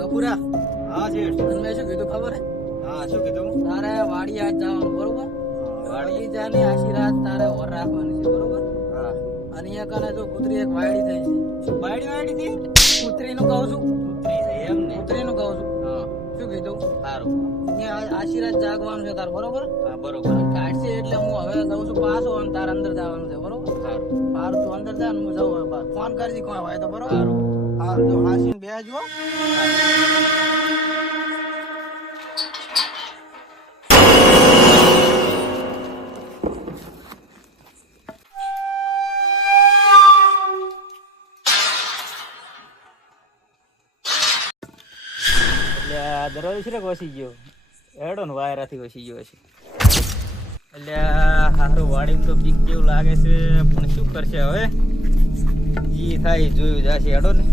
ગપુરા હા શેઠ. તને શું કીધું ખબર હે? હા શું કીધું? તારે વાડી આજ જવાનું બરોબર? વાડી? જાની આશીર્વાદ તારે ઓર રાખવાની છે બરોબર? હા. અને અહીંયા કને જો કૂતરી એક વાયડી થઈ છે. શું વાડી થી? કૂતરીનું કહું છું. કૂતરી છે એમ ને? કૂતરીનું કહું છું. હા શું કીધું? સારું. અહીંયા આશીર્વાદ જાગવાનું છે તાર બરોબર? હા બરોબર. કાઢશે એટલે હું હવે જઉં છું પાછો અને તાર અંદર જવાનું છે બરોબર? સારું. સારું તું અંદર જા ને હું જઉં હવે બહાર. ફોન કરજી કોઈ હોય તો બરોબર? સારું. સારું જો હાસીને બેસજો. એટલે આ દરવાજો છે ને વસી ગયો હેડો ને વાયરાથી વસી ગયો છે. એટલે હારું વાડીમાં તો બીક જેવું લાગે છે પણ શું કરશે હવે? જી થાય એ જોયું જશે હેડો ને.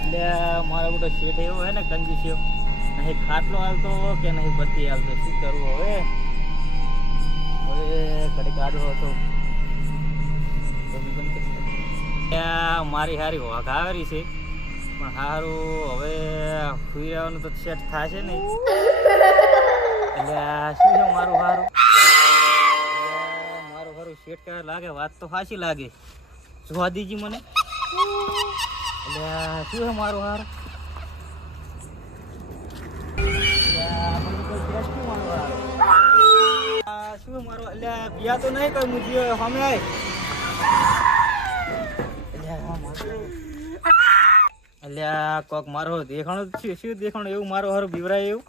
એટલે મારો મોટો શેઠ એવો હે ને કંજૂસ્યો, નહીં ખાટલો હાલતો કે નહીં બત્તી હાલતો, શું કરવું હવે? હવે કડીક આડો હતો મારી હારી વાઘાવરી છે પણ હારું હવે સુઈ રહેવાનું તો સેટ થશે નહીં. એટલે શું છે મારું હારું? મારું હારું સેટ કહેવા લાગે, વાત તો સાચી લાગે. જોવા દીજી મને. એટલે શું છે મારું હારું? શું મારું એટલે પિયા તો નહીં કઈ મુજી હમે આય. એટલે કોક મારો દેખાણો શું દેખાણું એવું મારો હારું બીવરાય એવું.